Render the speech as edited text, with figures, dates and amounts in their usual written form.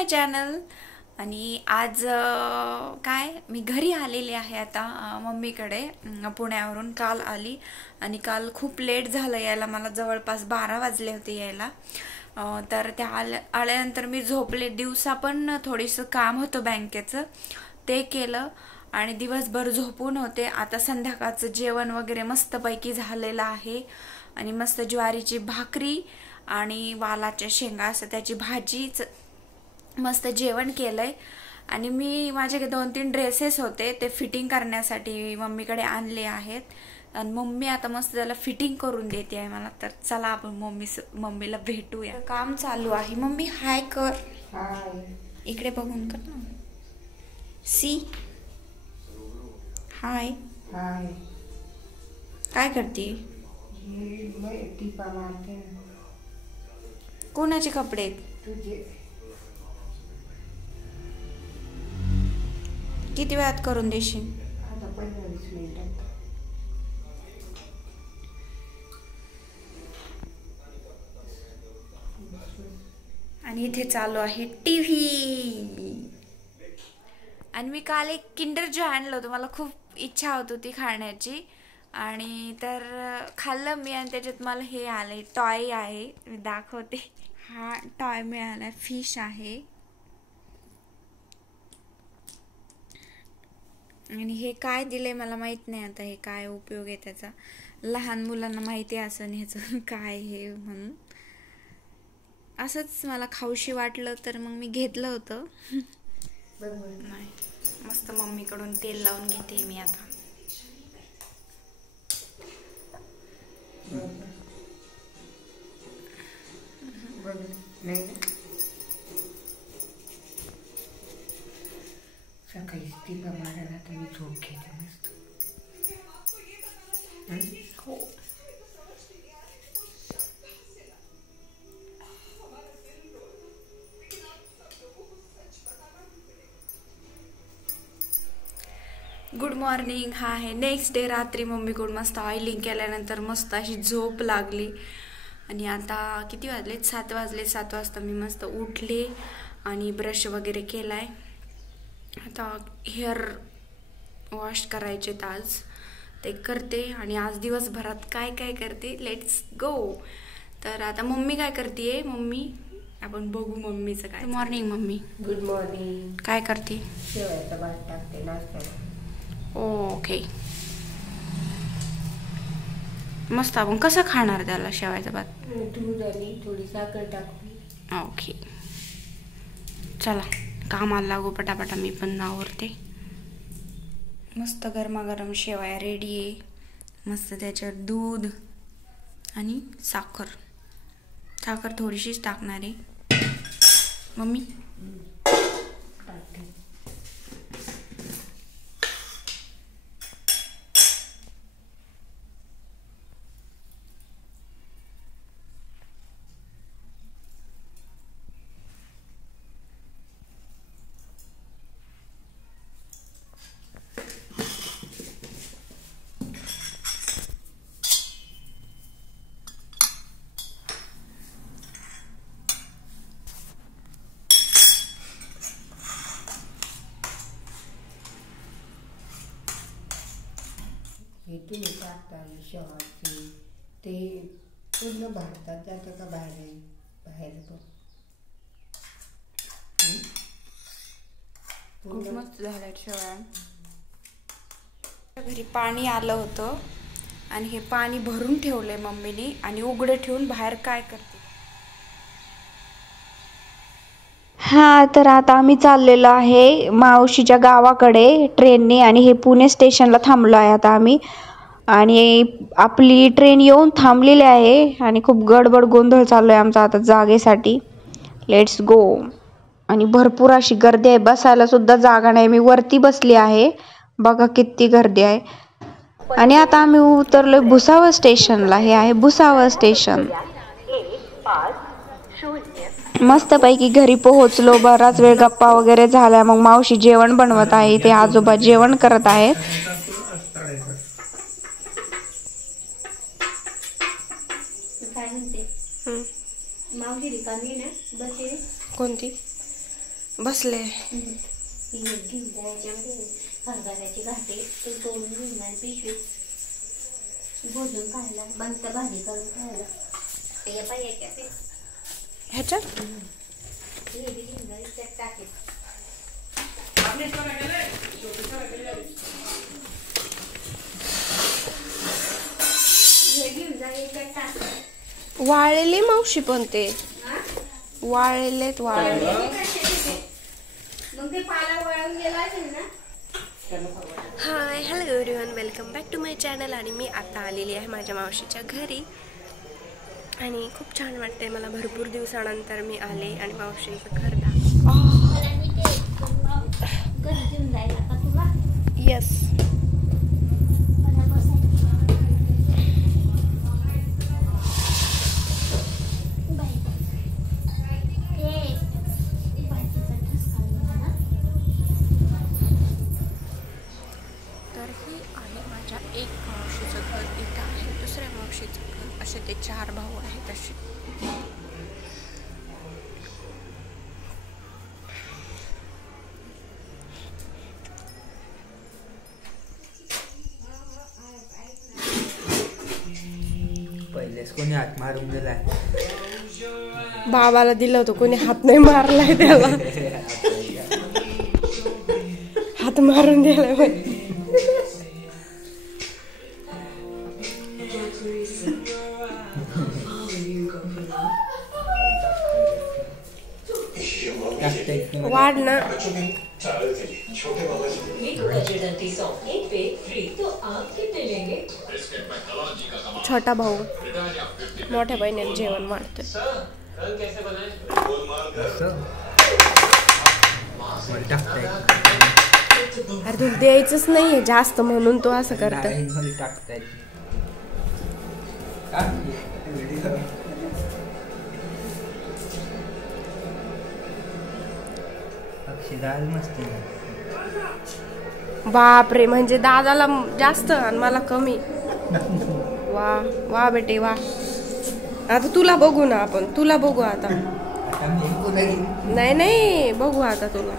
माय channel. आणि आज काय मी घरी आलेली आहे आता मम्मीकडे. पुण्यावरून काल आली आणि काल खूप लेट झालं यायला. मला जवळपास 12 वाजले होते यायला. तर त्या आल्यानंतर मी झोपले. दिवसा पण थोडीसं काम होतं बँकेचं, ते केलं आणि दिवसभर झोपून होते. आता संध्याकाळचं जेवण वगैरे मस्तपैकी झालेलं आहे आणि मस्त ज्वारीची भाकरी आणि वालाच्या शेंगा असं त्याची भाजीच मस्त जेवण केलंय. आणि मी माझे 2-3 ड्रेसेस होते ते फिटिंग करण्यासाठी मम्मीकडे आणले आहेत आणि मम्मी आता मस्त त्याला फिटिंग करून देते आहे मला. तर चला आपण मम्मीला भेटूया. काम चालू आहे. मम्मी हाय कर. हाय. इकडे बघून कर ना. सी हाय. हाय. काय करते? टिपा मारते. कोणाचे कपडे? तुझे. किती वेळात करून देशील? आता 15-20 मिनिटात. आणि इथे चालू आहे टीव्ही. आणि मी काल एक किंडर जॉय आणलं होतं. मला खूप इच्छा होत होती खाण्याची आणि तर खाल्लं मी. आणि त्याच्यात मला हे आले टॉय आहे, मी दाखवते. हा टॉय मिळाला, फिश आहे. आणि हे काय दिलंय मला माहित नाही आता. हे काय उपयोग आहे त्याचा? लहान मुलांना माहिती असं ह्याचं काय हे म्हणून. असंच मला खाऊशी वाटलं तर मग मी घेतलं होतं. नाही, मस्त मम्मीकडून तेल लावून घेते मी आता. सकाळी टिपा मारायला तर मी झोप घेते मस्त. हो. Good morning. हा आहे नेक्स्ट डे. रात्री मम्मीकडून मस्त ऑइलिंग केल्यानंतर मस्त अशी झोप लागली. आणि आता किती वाजले? 7 वाजले. 7 वाजता मी मस्त उठले आणि ब्रश वगैरे केलाय. आता हेअर वॉश करायचे आज, ते करते. आणि आज दिवसभरात काय काय करते लेट्स गो. तर आता मम्मी काय करते? मम्मी आपण बघू मम्मीचं काय. Good morning mummy. Good morning. काय करते? शेवयाचा भात टाकते नाश्त्याला. ओके, मस्त. आपण कसं खाणार त्याला शेवयाचा भात? दूध आणि थोडी साखर टाकते. ओके, चला कामाला लागू पटापटा. मी पण आवरते. मस्त गरमागरम शेवया रेडी आहे. मस्त त्याच्यात दूध आणि साखर. साखर थोडीशीच टाकणार आहे मम्मी. टाकते. हे तुम्ही टाकता शेवाची ते पूर्ण भारतात जातं का बाहेर? बाहेर तो खूप मस्त झाल्या शेवया. घरी पाणी आलं होतं आणि हे पाणी भरून ठेवलंय मम्मीने आणि उघडं ठेवून बाहेर काय करते. हा, तर आता आम्ही चाललेलो आहे मावशीच्या गावाकडे ट्रेनने. आणि हे पुणे स्टेशनला थांबलो आहे आता आम्ही. आणि आपली ट्रेन येऊन थांबलेली आहे आणि खूप गडबड गोंधळ चालू आहे आमचा आता जागेसाठी. Let's go. आणि भरपूर अशी गर्दी आहे, बसायला सुद्धा जागा नाही. मी वरती बसली आहे, बघा किती गर्दी आहे. आणि आता आम्ही उतरलोय भुसावळ स्टेशनला. हे आहे भुसावळ स्टेशन. मस्तपैकी घरी पोहोचलो. बराच वेळ गप्पा वगैरे झाल्या. मग मावशी जेवण बनवत आहे, ते आजोबा जेवण करत आहेत. मावशी रिकामी ना बसे. कोणती? बसले. घेऊन जायच्यामध्ये हरभऱ्याची घाटे ते तोडून घेऊन जाईल पिशवीत भोजून खायला बंत भाजी करून खायला हे पाहिजे ह्याच्यात हे बी घेऊन जाईल त्यात टाकेल. हे घेऊन जाईल त्यात टाकेल. वाळलेले मावशी पण ते वाळलेत वाळले. मग ते पाला वळून गेला असेल ना. Hi hello everyone, welcome back to my channel. आणि मी आता आलेली आहे माझ्या मावशीच्या घरी आणि खूप छान वाटते मला. भरपूर दिवसानंतर मी आले आणि मावशींचं घर घेऊन जाईल आता तुला. येस. तर हे आहे माझ्या एक मावशीचं घर, इथं आहे दुसऱ्या मावशीचं घर, असे ते 4 भाऊ आहेत असे. पहिलेच कोणी हात मारून दिलाय. बाबाला दिलं होतं, कोणी हात नाही मारलाय त्याला. हात मारून दिलाय म्हणजे वाढ ना. छोटा भाऊ मोठ्या बहिणीला जेवण वाढतोय. अरे तू द्यायचंच नाहीये जास्त म्हणून तो असं करत. बापरे, म्हणजे दादाला जास्त आणि मला कमी. वा वा बेटे वा. आता तुला बघू ना आपण, तुला बघू आता. नाही नाही बघू आता तुला.